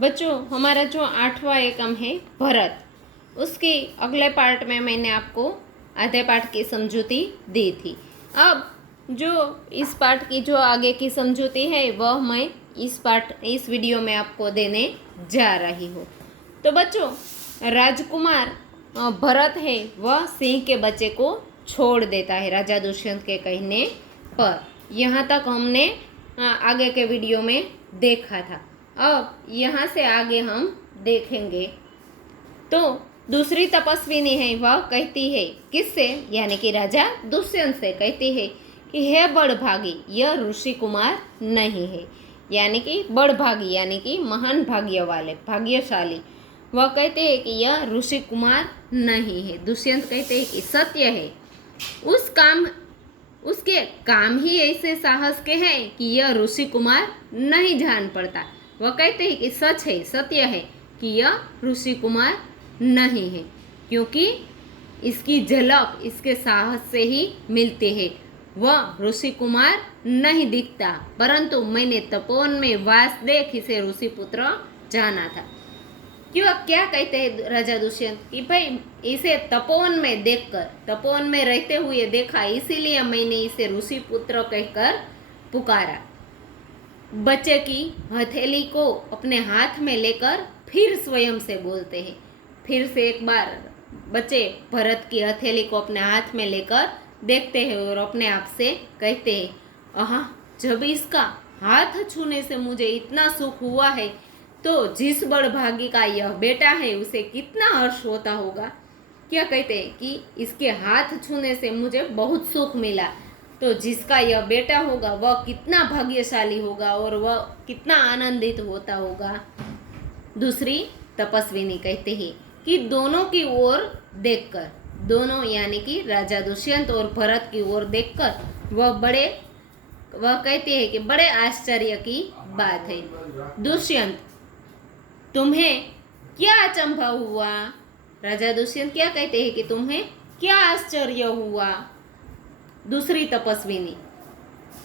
बच्चों, हमारा जो 8वां एकम है भरत, उसके अगले पार्ट में मैंने आपको आधे पार्ट की समझौती दी थी। अब जो इस पार्ट की जो आगे की समझौती है वह मैं इस वीडियो में आपको देने जा रही हूँ। तो बच्चों, राजकुमार भरत है वह सिंह के बच्चे को छोड़ देता है राजा दुष्यंत के कहने पर। यहाँ तक हमने आगे के वीडियो में देखा था। अब यहाँ से आगे हम देखेंगे। तो दूसरी तपस्विनी है वह कहती है किससे, यानी कि राजा दुष्यंत से कहती है कि हे बड़भागी, यह ऋषि कुमार नहीं है, यानी कि बड़भागी यानी कि महान भाग्य वाले, भाग्यशाली। वह कहते हैं कि यह ऋषि कुमार नहीं है। दुष्यंत कहते हैं कि सत्य है, उसके काम ही ऐसे साहस के हैं कि यह ऋषि कुमार नहीं जान पड़ता। वह कहते हैं कि सच है, सत्य है कि यह ऋषि कुमार नहीं है, क्योंकि इसकी झलक इसके साहस से ही मिलती है। वह ऋषि कुमार नहीं दिखता, परंतु मैंने तपोवन में वास देख इसे ऋषि पुत्र जाना था। क्यों, क्या कहते हैं राजा दुष्यंत कि भाई इसे तपोवन में देखकर, तपोवन में रहते हुए देखा, इसीलिए मैंने इसे ऋषि पुत्र कहकर पुकारा। बच्चे की हथेली को अपने हाथ में लेकर फिर स्वयं से बोलते हैं। फिर से एक बार बच्चे भरत की हथेली को अपने हाथ में लेकर देखते हैं और अपने आप से कहते हैं, आहा, जब इसका हाथ छूने से मुझे इतना सुख हुआ है, तो जिस बड़भागी का यह बेटा है उसे कितना हर्ष होता होगा। क्या कहते हैं कि इसके हाथ छूने से मुझे बहुत सुख मिला, तो जिसका यह बेटा होगा वह कितना भाग्यशाली होगा और वह कितना आनंदित होता होगा। दूसरी तपस्विनी कहते हैं कि दोनों की ओर देखकर, दोनों यानी कि राजा दुष्यंत और भरत की ओर देखकर वह कहते हैं कि बड़े आश्चर्य की बात है। दुष्यंत, तुम्हें क्या अचंभा हुआ? राजा दुष्यंत क्या कहते हैं कि तुम्हें क्या आश्चर्य हुआ? दूसरी तपस्विनी,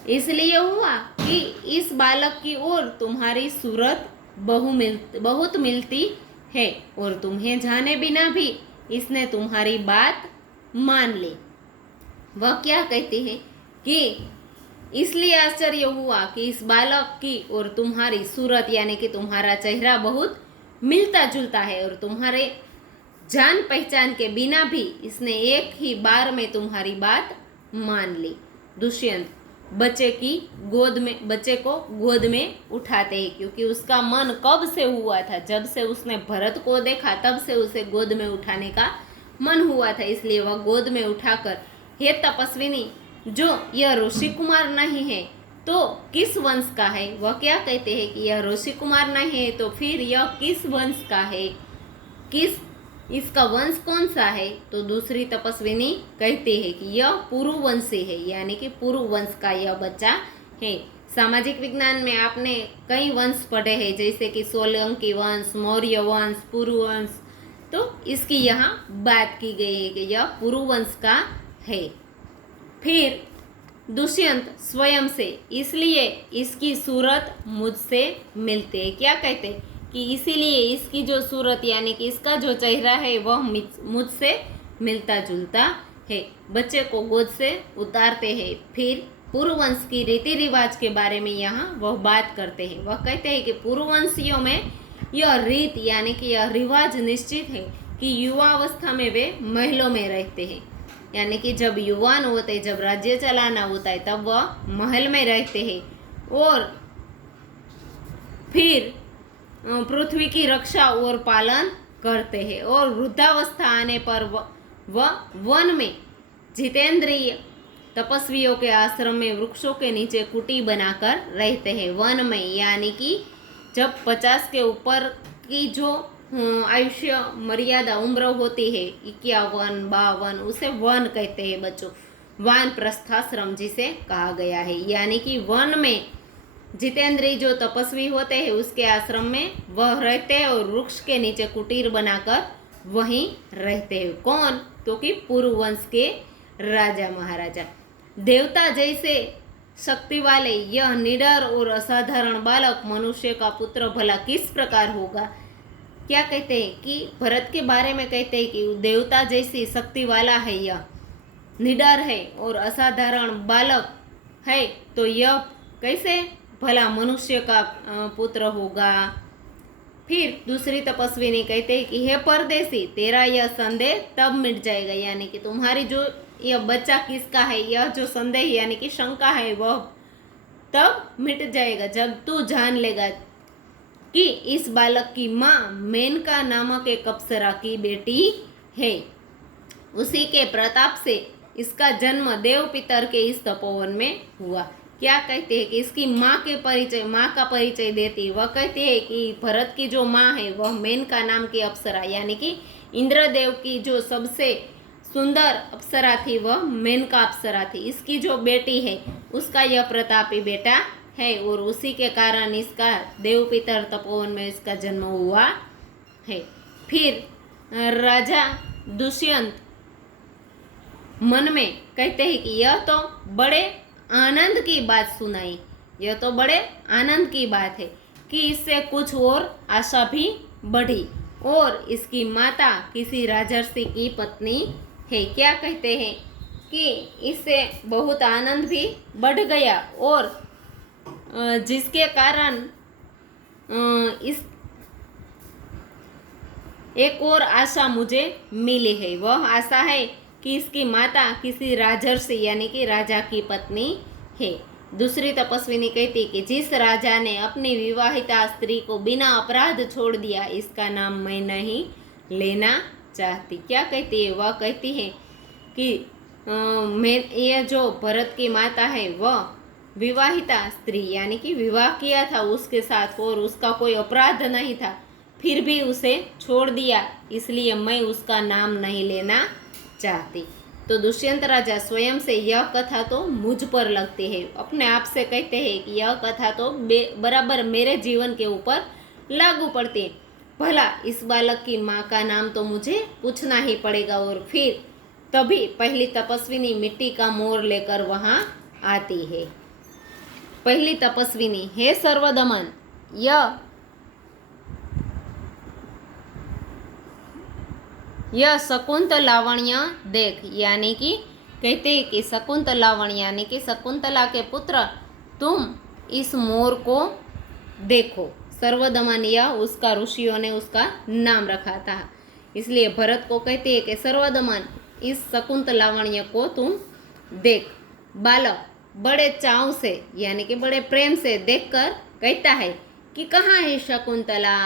इसलिए हुआ कि इस बालक की ओर तुम्हारी सूरत बहुत मिलती है और तुम्हें जाने बिना भी इसने तुम्हारी बात मान ली। वह क्या कहते हैं कि इसलिए आश्चर्य हुआ कि इस बालक की और तुम्हारी सूरत यानी कि तुम्हारा चेहरा बहुत मिलता जुलता है और तुम्हारे जान पहचान के बिना भी इसने एक ही बार में तुम्हारी बात मान ली। दुष्यंत बच्चे को गोद में उठाते हैं, क्योंकि उसका मन कब से हुआ था, जब से उसने भरत को देखा तब से उसे गोद में उठाने का मन हुआ था। इसलिए वह गोद में उठाकर, हे तपस्विनी, जो यह ऋषि कुमार नहीं है तो किस वंश का है? वह क्या कहते हैं कि यह ऋषि कुमार नहीं है तो फिर यह किस वंश का है, इसका वंश कौन सा है? तो दूसरी तपस्विनी कहती है कि यह पुरुवंशी है, यानी कि पुरुवंश का यह बच्चा है। सामाजिक विज्ञान में आपने कई वंश पढ़े हैं, जैसे कि सोलंकी वंश, मौर्य वंश, पुरुवंश। तो इसकी यहाँ बात की गई है कि यह पुरुवंश का है। फिर दुष्यंत स्वयं से, इसलिए इसकी सूरत मुझसे मिलते है। क्या कहते हैं कि इसीलिए इसकी जो सूरत यानी कि इसका जो चेहरा है वह मुझसे मिलता जुलता है। बच्चे को गोद से उतारते हैं। फिर पूर्ववंश की रीति रिवाज के बारे में यहाँ वह बात करते हैं। वह कहते हैं कि पूर्ववंशियों में यह रीत यानी कि यह रिवाज निश्चित है कि युवावस्था में वे महलों में रहते हैं, यानी कि जब युवान होते, जब राज्य चलाना होता है तब वह महल में रहते हैं और फिर पृथ्वी की रक्षा और पालन करते हैं और वृद्धावस्था आने पर वह वन में जितेंद्रिय तपस्वियों के आश्रम में वृक्षों के नीचे कुटी बनाकर रहते हैं। वन में यानी कि जब 50 के ऊपर की जो आयुष्य मर्यादा उम्र होती है, 51, 52, उसे वन कहते हैं बच्चों। वान प्रस्थाश्रम जिसे कहा गया है, यानी कि वन में जितेंद्रीय जो तपस्वी होते हैं उसके आश्रम में वह रहते हैं और वृक्ष के नीचे कुटीर बनाकर वहीं रहते हैं। कौन? तो कि पूर्व वंश के राजा महाराजा। देवता जैसे शक्ति वाले यह निडर और असाधारण बालक मनुष्य का पुत्र भला किस प्रकार होगा। क्या कहते हैं कि भरत के बारे में कहते हैं कि देवता जैसी शक्ति वाला है, यह निडर है और असाधारण बालक है, तो यह कैसे भला मनुष्य का पुत्र होगा। फिर दूसरी तपस्विनी कहते हैं कि हे परदेसी, तेरा यह संदेह तब मिट जाएगा, यानी कि तुम्हारी जो यह बच्चा किसका है, यह जो संदेह यानी कि शंका है वह तब मिट जाएगा जब तू जान लेगा कि इस बालक की माँ मेनका नामक एक अप्सरा की बेटी है। उसी के प्रताप से इसका जन्म देव पितर के इस तपोवन में हुआ। क्या कहते हैं कि इसकी माँ का परिचय देती, वह कहती है कि भरत की जो माँ है वह मेनका नाम की अप्सरा यानी कि इंद्रदेव की जो सबसे सुंदर अप्सरा थी वह मेनका अप्सरा थी। इसकी जो बेटी है उसका यह प्रतापी बेटा है और उसी के कारण इसका देव पितर तपोवन में इसका जन्म हुआ है। फिर राजा दुष्यंत मन में कहते हैं कि यह तो बड़े आनंद की बात सुनाई, यह तो बड़े आनंद की बात है कि इससे कुछ और आशा भी बढ़ी और इसकी माता किसी राजर्षि की पत्नी है। क्या कहते हैं कि इससे बहुत आनंद भी बढ़ गया और जिसके कारण इस एक और आशा मुझे मिली है, वह आशा है कि इसकी माता किसी राजर्षि यानी कि राजा की पत्नी है। दूसरी तपस्विनी कहती कि जिस राजा ने अपनी विवाहिता स्त्री को बिना अपराध छोड़ दिया, इसका नाम मैं नहीं लेना चाहती। क्या कहती है, वह कहती है कि ये जो भरत की माता है वह विवाहिता स्त्री यानी कि विवाह किया था उसके साथ और उसका कोई अपराध नहीं था, फिर भी उसे छोड़ दिया, इसलिए मैं उसका नाम नहीं लेना चाहती। तो दुष्यंत राजा स्वयं से यह कथा तो मुझ पर लगती है, अपने आप से कहते हैं कि यह कथा तो बराबर मेरे जीवन के ऊपर लागू पड़ती है। भला इस बालक की माँ का नाम तो मुझे पूछना ही पड़ेगा। और फिर तभी पहली तपस्विनी मिट्टी का मोर लेकर वहाँ आती है। पहली तपस्विनी, हे सर्वदमन, यह शकुंतल लावण्य देख, यानी कि कहते हैं कि शकुंतल लावण्य यानी कि शकुंतला के पुत्र, तुम इस मोर को देखो। सर्वदमन यह उसका ऋषियों ने उसका नाम रखा था, इसलिए भरत को कहते हैं कि सर्वदमन इस शकुंतल लावण्य को तुम देख। बालक बड़े चाव से यानी कि बड़े प्रेम से देखकर कहता है कि कहाँ है शकुंतला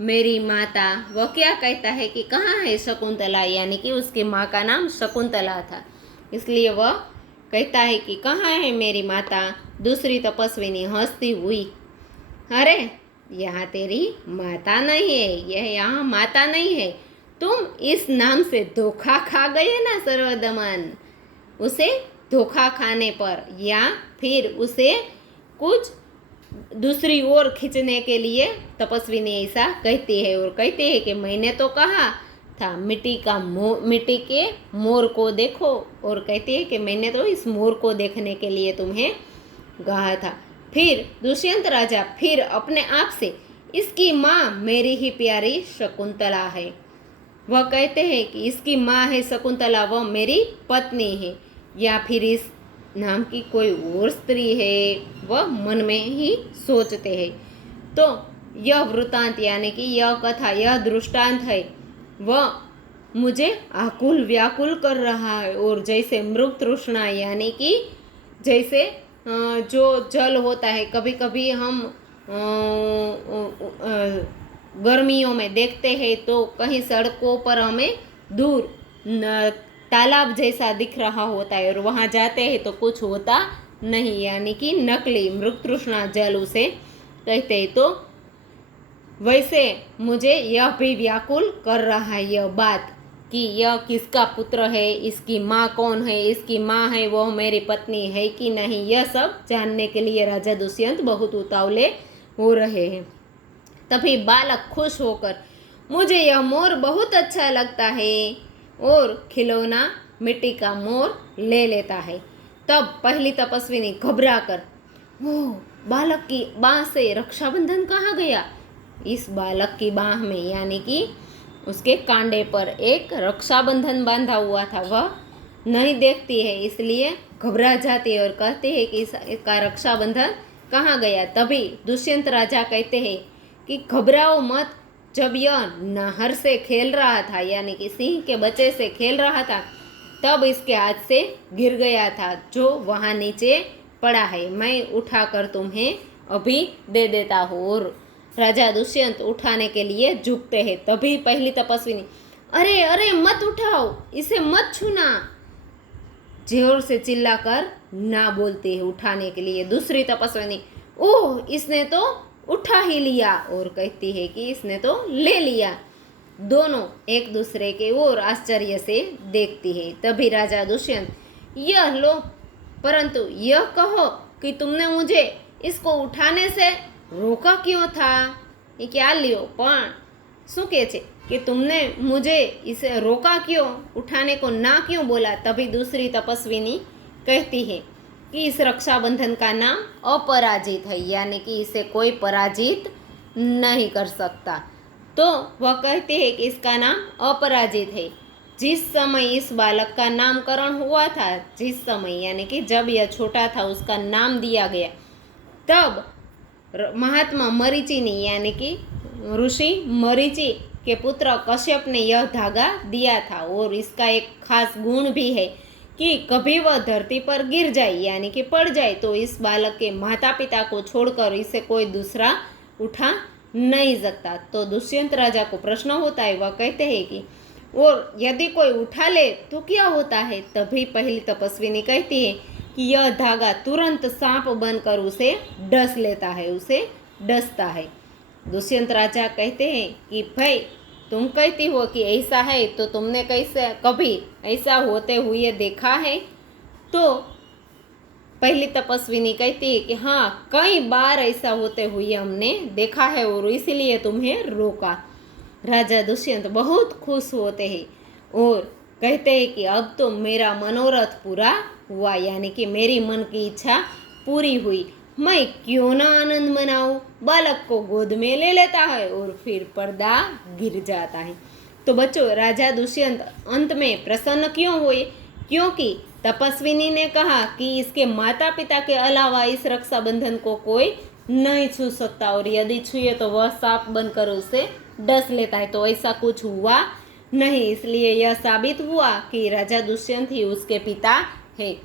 मेरी माता। वह क्या कहता है कि कहाँ है शकुंतला, यानी कि उसकी माँ का नाम शकुंतला था, इसलिए वह कहता है कि कहाँ है मेरी माता। दूसरी तपस्विनी हंसती हुई, अरे यहाँ तेरी माता नहीं है, यह यहाँ माता नहीं है, तुम इस नाम से धोखा खा गए ना सर्वदमन। उसे धोखा खाने पर या फिर उसे कुछ दूसरी ओर खींचने के लिए तपस्विनी ऐसा कहती है और कहते हैं कि मैंने तो कहा था मिट्टी के मोर को देखो, और कहते हैं कि मैंने तो इस मोर को देखने के लिए तुम्हें कहा था। फिर दुष्यंत राजा फिर अपने आप से, इसकी माँ मेरी ही प्यारी शकुंतला है। वह कहते हैं कि इसकी माँ है शकुंतला, वह मेरी पत्नी है, या फिर इस नाम की कोई और स्त्री है, वह मन में ही सोचते हैं। तो यह वृतांत यानी कि यह कथा, यह दृष्टांत है, वह मुझे आकुल व्याकुल कर रहा है। और जैसे मृग तृष्णा यानी कि जैसे जो जल होता है, कभी कभी हम गर्मियों में देखते हैं तो कहीं सड़कों पर हमें दूर तालाब जैसा दिख रहा होता है और वहाँ जाते हैं तो कुछ होता नहीं, यानी कि नकली मृग तृष्णा जल उसे कहते हैं। तो वैसे मुझे यह भी व्याकुल कर रहा है यह बात कि यह किसका पुत्र है, इसकी माँ कौन है, इसकी माँ है वो मेरी पत्नी है कि नहीं, यह सब जानने के लिए राजा दुष्यंत बहुत उतावले हो रहे हैं। तभी बालक खुश होकर, मुझे यह मोर बहुत अच्छा लगता है, और खिलौना मिट्टी का मोर ले लेता है। तब पहली तपस्विनी घबरा कर, वो बालक की बाह से रक्षाबंधन कहाँ गया? इस बालक की बाह में यानी कि उसके कांडे पर एक रक्षाबंधन बांधा हुआ था, वह नहीं देखती है, इसलिए घबरा जाती है और कहती है कि इसका रक्षाबंधन कहाँ गया। तभी दुष्यंत राजा कहते हैं कि घबराओ मत, जब यह नहर से खेल रहा था यानी कि सिंह के बच्चे से खेल रहा था, तब इसके हाथ से गिर गया था, जो वहाँ नीचे पड़ा है, मैं उठाकर तुम्हें अभी दे देता हूँ। और राजा दुष्यंत उठाने के लिए झुकते हैं। तभी पहली तपस्विनी, अरे अरे मत उठाओ, इसे मत छूना, जोर से चिल्लाकर ना बोलती है उठाने के लिए। दूसरी तपस्विनी, ओह इसने तो उठा ही लिया, और कहती है कि इसने तो ले लिया। दोनों एक दूसरे के ओर आश्चर्य से देखती है। तभी राजा दुष्यंत, यह लो, परंतु यह कहो कि तुमने मुझे इसको उठाने से रोका क्यों था? ये क्या लियो पण શું કહે છે कि तुमने मुझे इसे रोका क्यों, उठाने को ना क्यों बोला? तभी दूसरी तपस्विनी कहती है कि इस रक्षाबंधन का नाम अपराजित है, यानी कि इसे कोई पराजित नहीं कर सकता। तो वह कहते हैं कि इसका नाम अपराजित है। जिस समय इस बालक का नामकरण हुआ था, जिस समय यानी कि जब यह छोटा था उसका नाम दिया गया, तब महात्मा मरीचि यानी कि ऋषि मरीचि के पुत्र कश्यप ने यह धागा दिया था। और इसका एक खास गुण भी है कि कभी वह धरती पर गिर जाए यानी कि पड़ जाए तो इस बालक के माता पिता को छोड़कर इसे कोई दूसरा उठा नहीं सकता। तो दुष्यंत राजा को प्रश्न होता है, वह कहते हैं कि और यदि कोई उठा ले तो क्या होता है? तभी पहली तपस्विनी कहती है कि यह धागा तुरंत सांप बनकर उसे डस लेता है, उसे डसता है। दुष्यंत राजा कहते हैं कि भाई तुम कहती हो कि ऐसा है, तो तुमने कैसे कभी ऐसा होते हुए देखा है? तो पहली तपस्विनी कहती है कि हाँ, कई बार ऐसा होते हुए हमने देखा है और इसीलिए तुम्हें रोका। राजा दुष्यंत बहुत खुश होते हैं और कहते हैं कि अब तो मेरा मनोरथ पूरा हुआ, यानी कि मेरी मन की इच्छा पूरी हुई, मैं क्यों ना आनंद मनाऊं। बालक को गोद में ले लेता है और फिर पर्दा गिर जाता है। तो बच्चों, राजा दुष्यंत अंत में प्रसन्न क्यों हुए? क्योंकि तपस्विनी ने कहा कि इसके माता पिता के अलावा इस रक्षाबंधन को कोई नहीं छू सकता, और यदि छुए तो वह सांप बनकर उसे डस लेता है। तो ऐसा कुछ हुआ नहीं, इसलिए यह साबित हुआ कि राजा दुष्यंत ही उसके पिता है।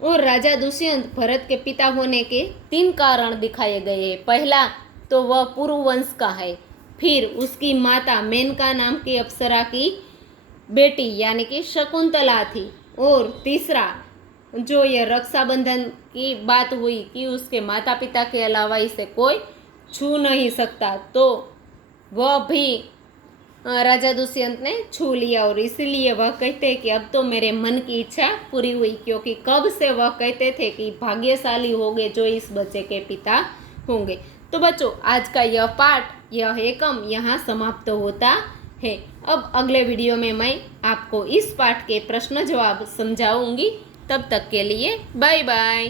और राजा दुष्यंत भरत के पिता होने के 3 कारण दिखाए गए हैं। पहला तो वह पुरुवंश का है, फिर उसकी माता मेनका नाम की अप्सरा की बेटी यानी कि शकुंतला थी, और तीसरा जो ये रक्षाबंधन की बात हुई कि उसके माता पिता के अलावा इसे कोई छू नहीं सकता, तो वह भी राजा दुष्यंत ने छू लिया। और इसीलिए वह कहते हैं कि अब तो मेरे मन की इच्छा पूरी हुई, क्योंकि कब से वह कहते थे कि भाग्यशाली होंगे जो इस बच्चे के पिता होंगे। तो बच्चों, आज का यह पाठ, यह एकम यहाँ समाप्त होता है। अब अगले वीडियो में मैं आपको इस पाठ के प्रश्न जवाब समझाऊंगी। तब तक के लिए बाय बाय।